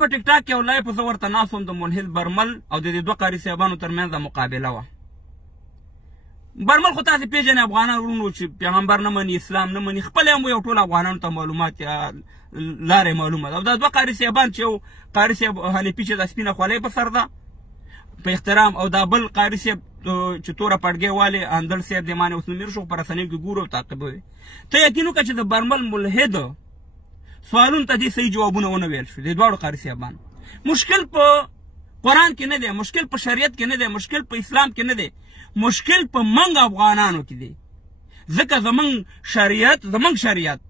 په ټیک ټاک کې یو لایف زه ورته ناست وم د ملحد برمل او د دې دوه قاري صاحبانو ترمنځ مقابله وه. برمل خو تاسې پېژنئ افغانان ورونو چې پیغمبر نه مني، اسلام نه مني، خپله هم یو ټول افغانانو ته معلومات لارې معلومه ده. او دا دوه قاري صاحبان چې یو قاري صاحب حنفي چې دا سپینه خولۍ په سر ده په احترام، او دا بل قاري صاحب چې توره پړګۍ والي اندړ صاحب دی، ما نه اوس نومېږي، خو په رسنیو کې ګورو او تعقیبوي. ته یقین وکړه چې د برمل ملحد سوالونو ته دې صحیح جوابونه ونه ویل شو. د دواړو قاري صاحبانو مشکل په قرآن کې نه دی، مشکل په شریعت کې نه دی، مشکل په اسلام کې نه دی، مشکل په منګ افغانانو کې دی. ځکه زمونږ شریعت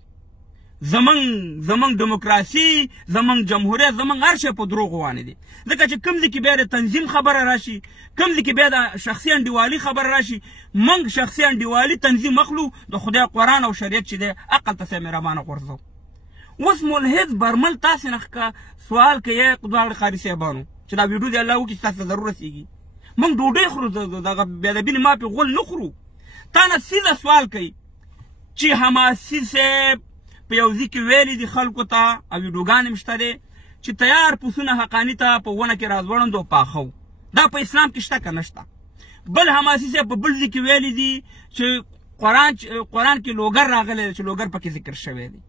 زمونږ دیموکراسي، زمونږ جمهوریت، زمونږ هر شی په دروغو باندې دی. ځکه چې کوم ځای کې بیا د تنظیم خبره راشي، کوم ځای کې بیا د شخصي انډیوالي خبره راشي، موږ شخصي انډیوالي تنظیم مخلو د خدای قرآن او شریعت چې دی عقل ته سې مهربانه غورځو. اوس ملحد برمل تاسې نه سوال کوي دواړه قاري صاحبانو چې دا ویډیو دی الله وکړي چې تاسو ته ضرور رسېږي، موږ ډوډۍ خورو، دغه بېادبي ما پې غول نه خورو. تا نه سیده سوال کوي چې حماسي صاحب په یو ځای کې ویلي دي خلکو ته او ویډیوګانې مشته دی چې تیار پسونه حقاني ته په ونه کې راځوړند او پاخو. دا په اسلام کې شته که نشته؟ بل حماسي صاحب په بل ځای کې ویلي دي چې قرآن کې لوګر راغلی دی چې لوګر پکې ذکر شوی دی.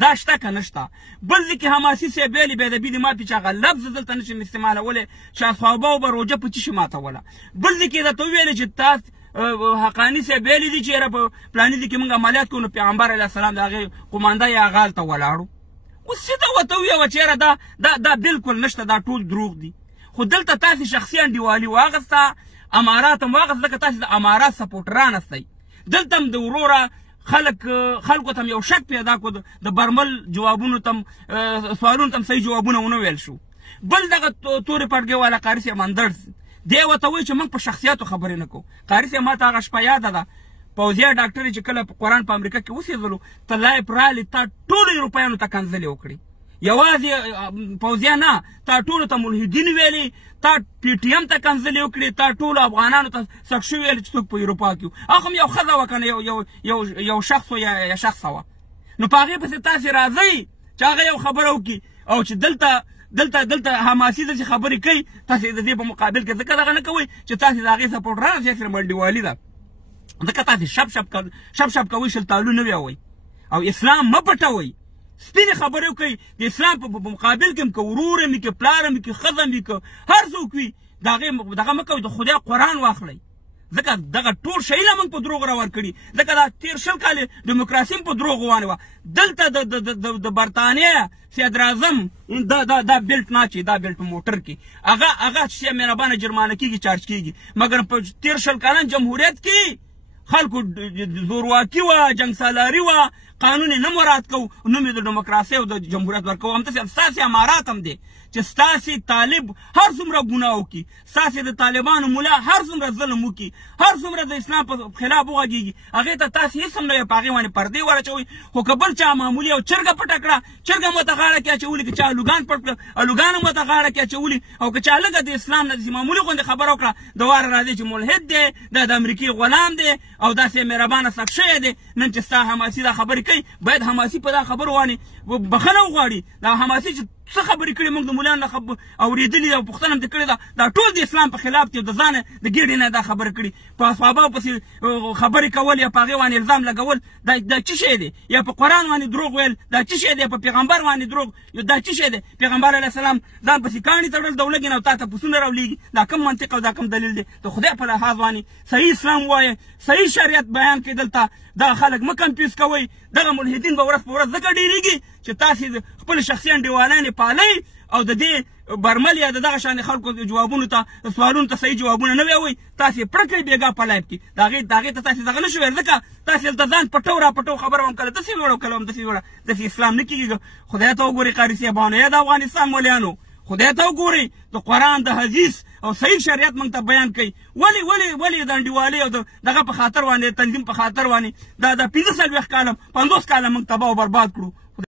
دا شته که نشته؟ بل ځای کې حماسي صاحب ویلي بېادبي دي ما پې چې هغه لفظ دلته نشم استعمالولی چې اصحابو به روژه په څه شي ماتوله. بل ځای کې درته وویلې چې تاسو حقاني صاحب ویلي دي چې یاره په پلاني ځای کې موږ عملیات کوو نو پیغمبر علیه السلام د هغې قمانده یا هغه هلته ولاړو. اوس سیده ورته وویوه چې یاره دا بلکل نشته، دا ټول دروغ دي. خو دلته تاسې شخصي انډیوالي واغسته، امارات هم واغسته، ځکه تاسې د امارات سپورټران هستئ. دلته هم د وروره خلکو ته یو شک پیدا کړو، د برمل جوابونو ته سوالونو ته صحیح جوابونه ونه ویل شو. بل دغه تورې پړګۍ والا قاري صاحب اندړ دی ورته وایي چې موږ په شخصیاتو خبرې نه کوو. قاري صاحب ما ته هغه شپه یاده ده، پوځیه ډاکټر چې کله په قرآن په امریکا کې اوسېدلو ته لایف رالې تا ټولو اروپایانو ته کنځلې وکړې، یوازې پوځیه نه، تا ټولو ته ملحدین ویلې، تا پی ټي ایم ته کنځلې وکړې، تا ټولو افغانانو ته سخت شوي ویلې چې څوک په اروپا کې وو. هغه هم یو ښځه وه که نه یو شخص وه یا شخصه وه. نو په هغې پسې تاسې راځئ چې هغه یو خبره وکړي او چې دلته حماسي داسې خبرې کوي، تاسې د دې په مقابل کې ځکه دغه نه کوئ چې تاسې د هغې سپورټران چې سره منډیوالي ده، ځکه تاسې شپ کوئ، شلتالو نه ویوئ او اسلام مه پټوئ. سپینې خبرې وکړئ، د اسلام په مقابل کې هم که ورور هم وي که پلار هم وي که ښځه هم وي که هر څوک وي د هغې دغه مه کوئ، د خدای قرآن واخلئ. ځکه دغه ټول شیونه موږ په دروغو راور کړي. ځکه دا تېر 20 کاله ډیموکراسي هم په دروغو باندې وه. دلته د برطانیې صدراعظم دا بیلټ نه اچوي، دا بیلټ په موټر کې هغه چې مهربانه جرمانه کېږي، چارج کېږي. مګر په تېر 20 کالن جمهوریت کې خلکو زورواکي وه، جنګ سالاري وه، قانون یې نه مراعات کوو، نوم یې د ډیموکراسۍ او د جمهوریت ورکوو. همداسې ستاسې امارات هم دی چې ستاسې طالب هر څومره ګناه وکړي، ستاسې د طالبانو ملا هر څومره ظلم وکړي، هر څومره د اسلام په خلاف وغږېږي، هغې ته تاسې هېڅ هم نه وایي، په هغې باندې پردې ور اچوئ. خو که بل چا معمولي یو چرګه پټه کړه، چرګه مو ته غاړه کې اچولي، که چا الوګان پټ کړه، الوګان مو ته غاړه کې اچولي، او که چا لږه د اسلام نه داسې معمولي غوندې خبره وکړه، د واره راځي چې ملحد دی، دا د امریکې غلام دی او داسې مهربانه سخت شوی دی. نن چې ستا حماسي دا خبرې کوي، باید حماسي په دا خبرو باندې بخښنه وغواړي. دا حماسي چې څه خبرې کړي موږ د مولانو نه اورېدلي او پوښتنه هم دې کړې ده، دا ټول د اسلام په خلاف دي. د ځانه د ګېډې نه دا خبرې کړي، په اصحابو پسې خبرې کول یا په هغې باندې الزام لګول، دا څه شی دی؟ یا په قرآن باندې دروغ ویل دا څه شی دی؟ په پیغمبر باندې دروغ دا څه شی دی؟ پیغمبر علیه السلام ځان پسې کاڼي تړل د ولګېنه او تا ته پسونه راولېږي. دا کوم منطق او دا کوم دلیل دی؟ د خدای په لحاظ باندې صحیح اسلام ووایه، صحیح شریعت بیان کړئ. دلته دا خلک مه کنفیوز کوئ. دغه ملحدین به ورځ په ورځ ځکه ډېرېږي چې تاسې خپل شخصي انډیوالانې پالئ او د دې برمل یا د دغه شان خلکو جوابونو ته سوالونو ته صحیح جوابونه نه ویوئ. تاسې پړه کړئ بېګا په لایف کې، د هغې ته تاسې دغه نه شو ویل، ځکه تاسې دلته ځان پټو را پټو خبره هم کله داسې ویړو کله هم داسې ویړه. داسې اسلام نه کېږي. خدای ته وګورئ قاري صاحبانو یا د افغانستان مولیانو، خدای ته وګورئ، د قرآن د حدیث او صحیح شریعت موږ ته بیان کوي. ولې د انډیوالۍ او دغه په خاطر باندې تنظیم په خاطر باندې دا 45 کاله 50 کاله موږ تباه او برباد کړو.